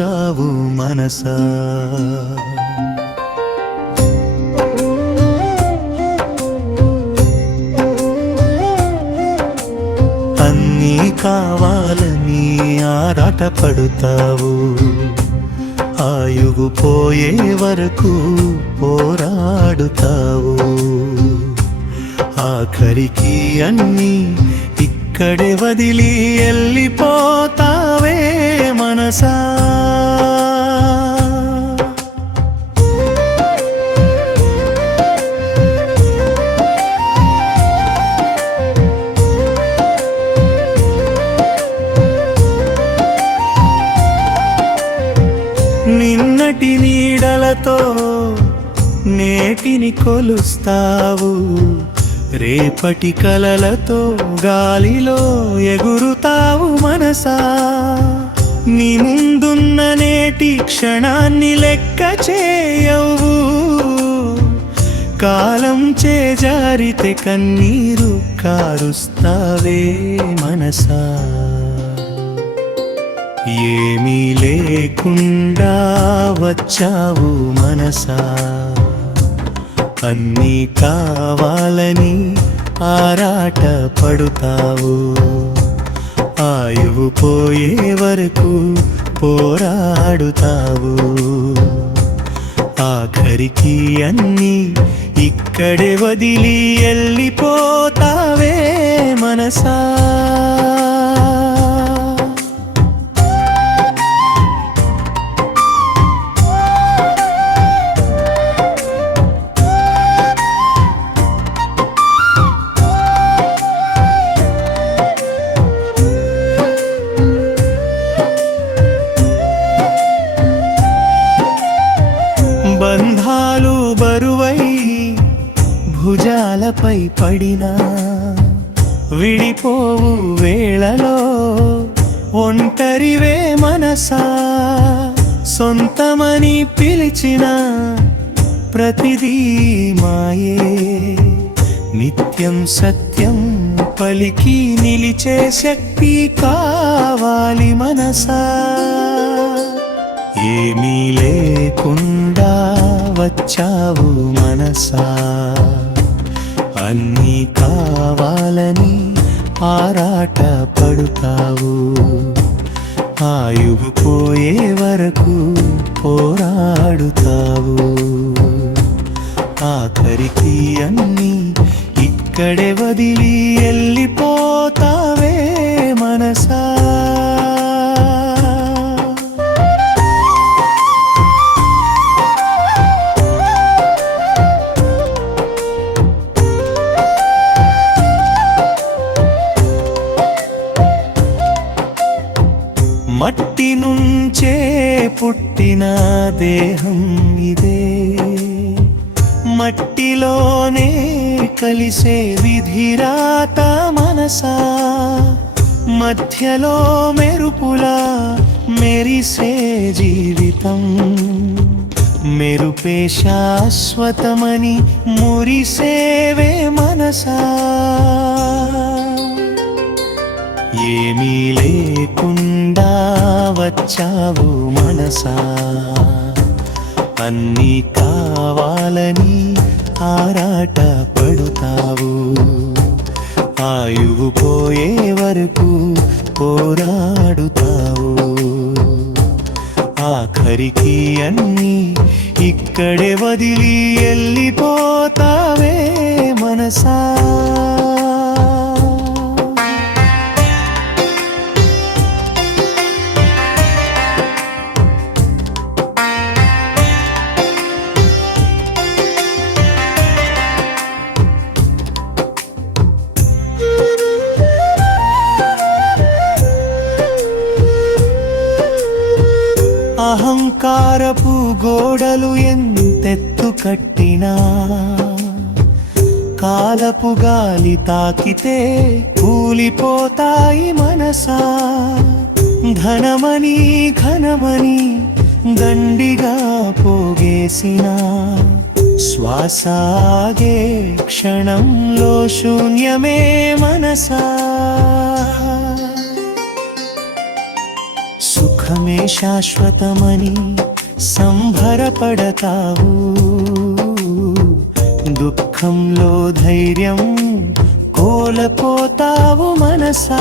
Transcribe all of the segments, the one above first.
చావు మనసా. అన్నీ కావాలని ఆరాట పడుతావు. ఆయుగు పోయే వరకు పోరాడుతావు. ఆఖరికి అన్నీ ఇక్కడే వదిలి వెళ్ళిపోతా మనసా నిన్నటి నీడలతో నేటిని కొలుస్తావు. రేపటి కలలతో గాలిలో ఎగురుతావు మనసా. నీ ముందున్న నేటి క్షణాన్ని లెక్క చేయవు. కాలం చేజారితే కన్నీరు కారుస్తావే మనసా. ఏమీ లేకుండా వచ్చావు మనసా. అన్నీ కావాలని ఆరాట పడుతావు ఆయువు పోయే వరకు పోరాడుతావు. ఆఖరికి అన్నీ ఇక్కడే వదిలి వెళ్ళిపోతావే మనసా. పడినా విడిపోవు వేళలో ఒంటరివే మనసా సొంతమని పిలిచిన ప్రతిదీ మాయే. నిత్యం సత్యం పలికి నిలిచే శక్తి కావాలి మనసా. ఏమీ లేకుండా వచ్చావు మనసా. అన్నీ కావాలని ఆరాట పడుతావు. ఆయువు పోయే వరకు పోరాడుతావు. ఆఖరికి అన్నీ ఇక్కడే వదిలి వెళ్ళిపోతావే మట్టి నుంచే పుట్టిన దేహం ఇదే. మట్టిలోనే కలిసే విధిరాత మనసా. మధ్యలో మెరుపులా మెరిసే జీవితం. మెరుపే శాశ్వతమని మురిసేవే మనసా. చావు మనసా. అన్నీ కావాలని ఆరాట పడుతావు. ఆయువు పోయే వరకు పోరాడుతావు. ఆఖరికి అన్నీ ఇక్కడే వదిలి వెళ్ళిపోతావే మనసా. అహంకారపు గోడలు ఎంతెత్తు కట్టినా? కాలపు గాలి తాకితే కూలిపోతాయి మనసా? ఘనమని ఘనమని దండిగా పోగేసిన? శ్వాసాగే క్షణంలో శూన్యమే మనసా? సుఖమే శాశ్వతమని సంభరపడతావు దుఃఖంలో ధైర్యం కోలపోతావు మనసా.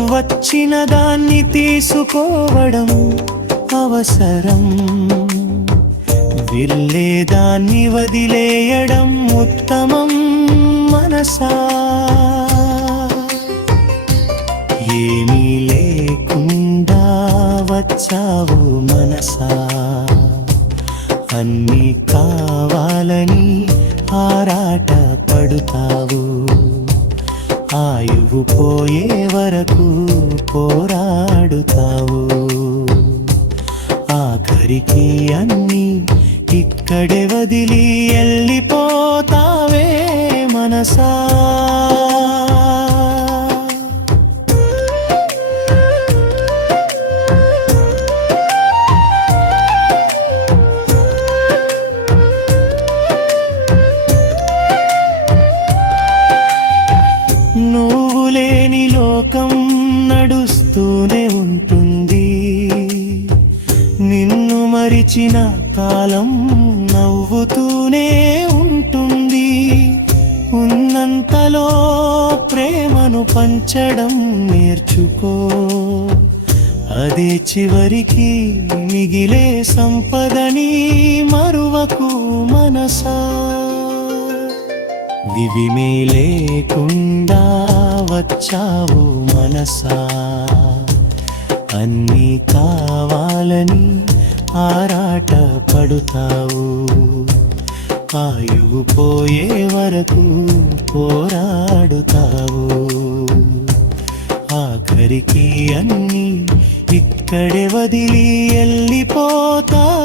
వచ్చిన దాన్ని తీసుకోవడం అవసరం. విల్లేదాన్ని వదిలేయడం ఉత్తమం మనసా. వచ్చావు మనసా? అన్నీ కావాలని ఆరాట పడుతావు. ఆయువు పోయే వరకు పోరాడుతావు. ఆఖరికి అన్నీ ఇక్కడే వదిలి వెళ్ళిపోతావే మనసా? నిన్ను మరిచిన కాలం నవ్వుతూనే ఉంటుంది. ఉన్నంతలో ప్రేమను పంచడం నేర్చుకో. అదే చివరికి మిగిలే సంపదని మరువకు మనసా. వివిమే లేకుండా వచ్చావు మనసా. అన్నీ కావాలని ఆరాట పడుతావు. ఆయువు పోయే వరకు పోరాడుతావు. ఆఖరికి అన్నీ ఇక్కడే వదిలి వెళ్ళిపోతా